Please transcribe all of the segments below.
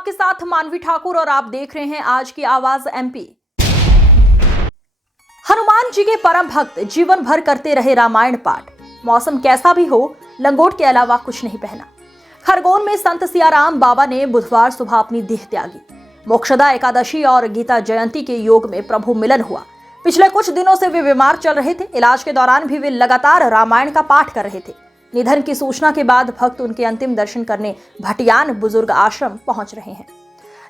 आपके साथ मानवी ठाकुर और आप देख रहे हैं आज की आवाज एमपी। हनुमान जी के परम भक्त जीवन भर करते रहे रामायण पाठ। मौसम कैसा भी हो, लंगोट के अलावा कुछ नहीं पहना। खरगोन में संत सियाराम बाबा ने बुधवार सुबह अपनी देह त्यागी। मोक्षदा एकादशी और गीता जयंती के योग में प्रभु मिलन हुआ। पिछले कुछ दिनों से वे बीमार चल रहे थे। इलाज के दौरान भी वे लगातार रामायण का पाठ कर रहे थे। निधन की सूचना के बाद भक्त उनके अंतिम दर्शन करने भटियान बुजुर्ग आश्रम पहुंच रहे हैं।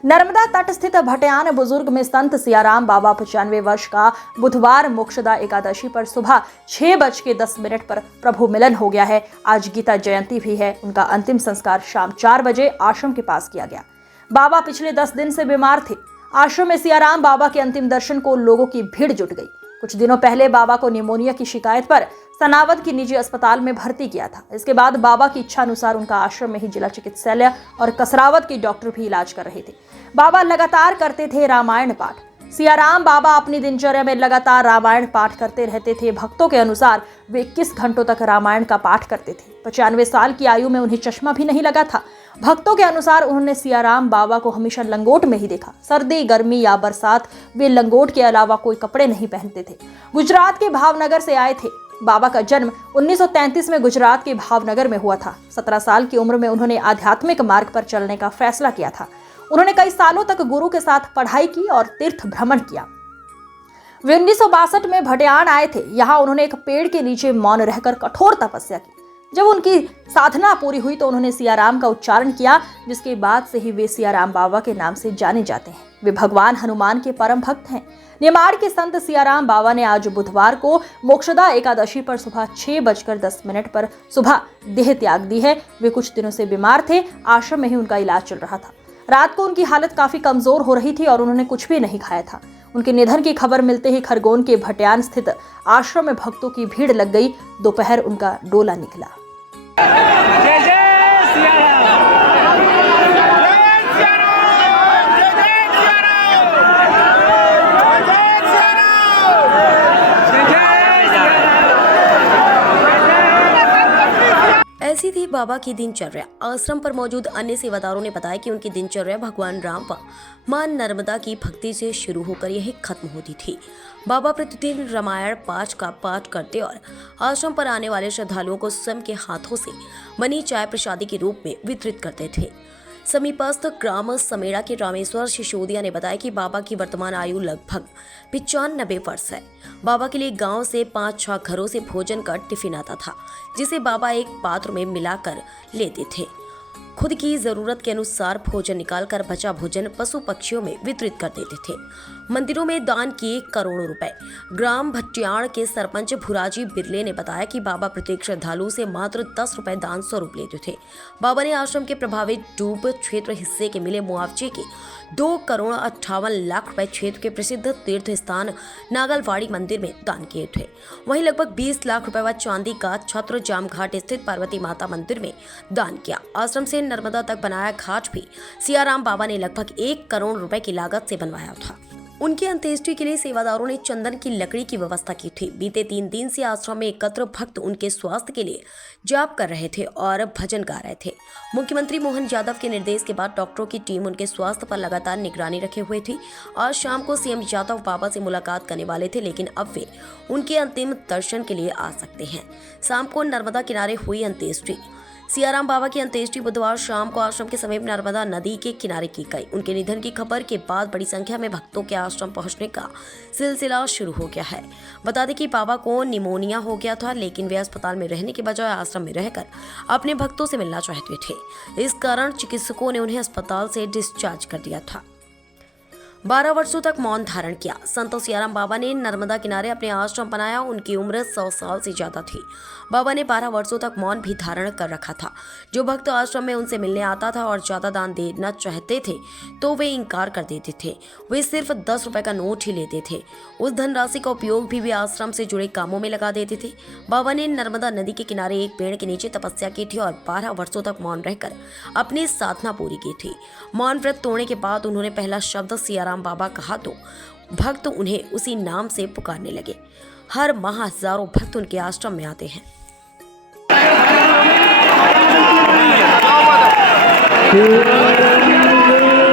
नर्मदा तट स्थित भटियान बुजुर्ग में संत सियाराम बाबा 95 वर्ष का बुधवार मोक्षदा एकादशी पर सुबह 6:10 पर प्रभु मिलन हो गया है। आज गीता जयंती भी है। उनका अंतिम संस्कार शाम 4 बजे आश्रम के पास किया गया। बाबा पिछले 10 दिन से बीमार थे। आश्रम में सियाराम बाबा के अंतिम दर्शन को लोगों की भीड़ जुट गई। कुछ दिनों पहले बाबा को निमोनिया की शिकायत पर सनावद की निजी अस्पताल में भर्ती किया था। इसके बाद बाबा की इच्छा अनुसार उनका आश्रम में ही जिला चिकित्सालय और कसरावद के डॉक्टर भी इलाज कर रहे थे। बाबा लगातार करते थे रामायण पाठ। सियाराम बाबा अपनी दिनचर्या में लगातार रामायण पाठ करते रहते थे। भक्तों के अनुसार वे 21 घंटों तक रामायण का पाठ करते थे। 95 साल की आयु में उन्हें चश्मा भी नहीं लगा था। भक्तों के अनुसार उन्होंने सियाराम बाबा को हमेशा लंगोट में ही देखा। सर्दी, गर्मी या बरसात वे लंगोट के अलावा कोई कपड़े नहीं पहनते थे। गुजरात के भावनगर से आए थे। बाबा का जन्म 1933 में गुजरात के भावनगर में हुआ था। 17 साल की उम्र में उन्होंने आध्यात्मिक मार्ग पर चलने का फैसला किया था। उन्होंने कई सालों तक गुरु के साथ पढ़ाई की और तीर्थ भ्रमण किया। वे 1962 में भटियान आए थे। यहाँ उन्होंने एक पेड़ के नीचे मौन रहकर कठोर तपस्या की। जब उनकी साधना पूरी हुई तो उन्होंने सियाराम का उच्चारण किया, जिसके बाद से ही वे सियाराम बाबा के नाम से जाने जाते हैं। वे भगवान हनुमान के परम भक्त हैं। निमाड़ के संत सियाराम बाबा ने आज बुधवार को मोक्षदा एकादशी पर सुबह 6:10 पर सुबह देह त्याग दी है। वे कुछ दिनों से बीमार थे। आश्रम में ही उनका इलाज चल रहा था। रात को उनकी हालत काफी कमजोर हो रही थी और उन्होंने कुछ भी नहीं खाया था। उनके निधन की खबर मिलते ही खरगोन के भटियान स्थित आश्रम में भक्तों की भीड़ लग गई। दोपहर उनका डोला निकला। जय जय सिया राम। जय सिया राम। जय सिया राम। जय सिया राम। जय सिया राम। ऐसी थी बाबा की दिनचर्या। आश्रम पर मौजूद अन्य सेवादारों ने बताया कि उनकी दिनचर्या भगवान राम व मां नर्मदा की भक्ति से शुरू होकर यही खत्म होती थी। बाबा प्रतिदिन रामायण पाठ का पाठ करते और आश्रम पर आने वाले श्रद्धालुओं को स्वयं के हाथों से बनी चाय प्रसादी के रूप में वितरित करते थे। समीपस्थ ग्राम समेड़ा के रामेश्वर सिसोदिया ने बताया कि बाबा की वर्तमान आयु लगभग 95 वर्ष है। बाबा के लिए गांव से 5-6 घरों से भोजन का टिफिन आता था, जिसे बाबा एक पात्र में मिलाकर लेते थे। खुद की जरूरत के अनुसार भोजन निकालकर बचा भोजन पशु पक्षियों में वितरित कर देते थे। मंदिरों में दान किए करोड़ों रुपए। ग्राम भटियाण के सरपंच भुराजी बिरले ने बताया कि बाबा प्रत्येक श्रद्धालु से मात्र 10 रुपए दान स्वरूप लेते थे। बाबा ने आश्रम के प्रभावित डूब क्षेत्र हिस्से के मिले मुआवजे के 2,58,00,000 रुपए क्षेत्र के प्रसिद्ध तीर्थ स्थान नागलवाड़ी मंदिर में दान किए थे। वहीं लगभग 20 लाख रुपए व चांदी का छत्र जाम घाट स्थित पार्वती माता मंदिर में दान किया। आश्रम से नर्मदा तक बनाया घाट भी सियाराम बाबा ने लगभग 1 करोड़ रुपए की लागत से बनवाया था। उनकी अंत्येष्टि के लिए सेवादारों ने चंदन की लकड़ी की व्यवस्था की थी। बीते 3 दिन से आश्रम में एकत्र भक्त उनके स्वास्थ्य के लिए जाप कर रहे थे और भजन गा रहे थे। मुख्यमंत्री मोहन यादव के निर्देश के बाद डॉक्टरों की टीम उनके स्वास्थ्य पर लगातार निगरानी रखे हुए थी। आज शाम को सीएम यादव बाबा से मुलाकात करने वाले थे, लेकिन अब वे उनके अंतिम दर्शन के लिए आ सकते हैं। शाम को नर्मदा किनारे हुई अंत्येष्टि। सियाराम बाबा की अंत्येष्टि बुधवार शाम को आश्रम के समीप नर्मदा नदी के किनारे की गई। उनके निधन की खबर के बाद बड़ी संख्या में भक्तों के आश्रम पहुंचने का सिलसिला शुरू हो गया है। बता दें कि बाबा को निमोनिया हो गया था, लेकिन वे अस्पताल में रहने के बजाय आश्रम में रहकर अपने भक्तों से मिलना चाहते थे। इस कारण चिकित्सकों ने उन्हें अस्पताल से डिस्चार्ज कर दिया था। 12 वर्षों तक मौन धारण किया। संत सियाराम बाबा ने नर्मदा किनारे अपने आश्रम बनाया। उनकी उम्र 100 साल से ज्यादा थी। बाबा ने 12 वर्षों तक मौन भी धारण कर रखा था। जो भक्त आश्रम में उनसे मिलने आता था और ज्यादा दान देना चाहते थे तो वे इनकार कर देते थे। वे सिर्फ 10 रुपए का नोट ही लेते थे। उस धनराशि का उपयोग भी वे आश्रम से जुड़े कामों में लगा देते थे। बाबा ने नर्मदा नदी के किनारे एक पेड़ के नीचे तपस्या की थी और 12 वर्षों तक मौन रहकर अपनी साधना पूरी की थी। मौन व्रत तोड़ने के बाद उन्होंने पहला शब्द सियाराम बाबा कहा तो भक्त उन्हें उसी नाम से पुकारने लगे। हर माह हजारों भक्त उनके आश्रम में आते हैं। जय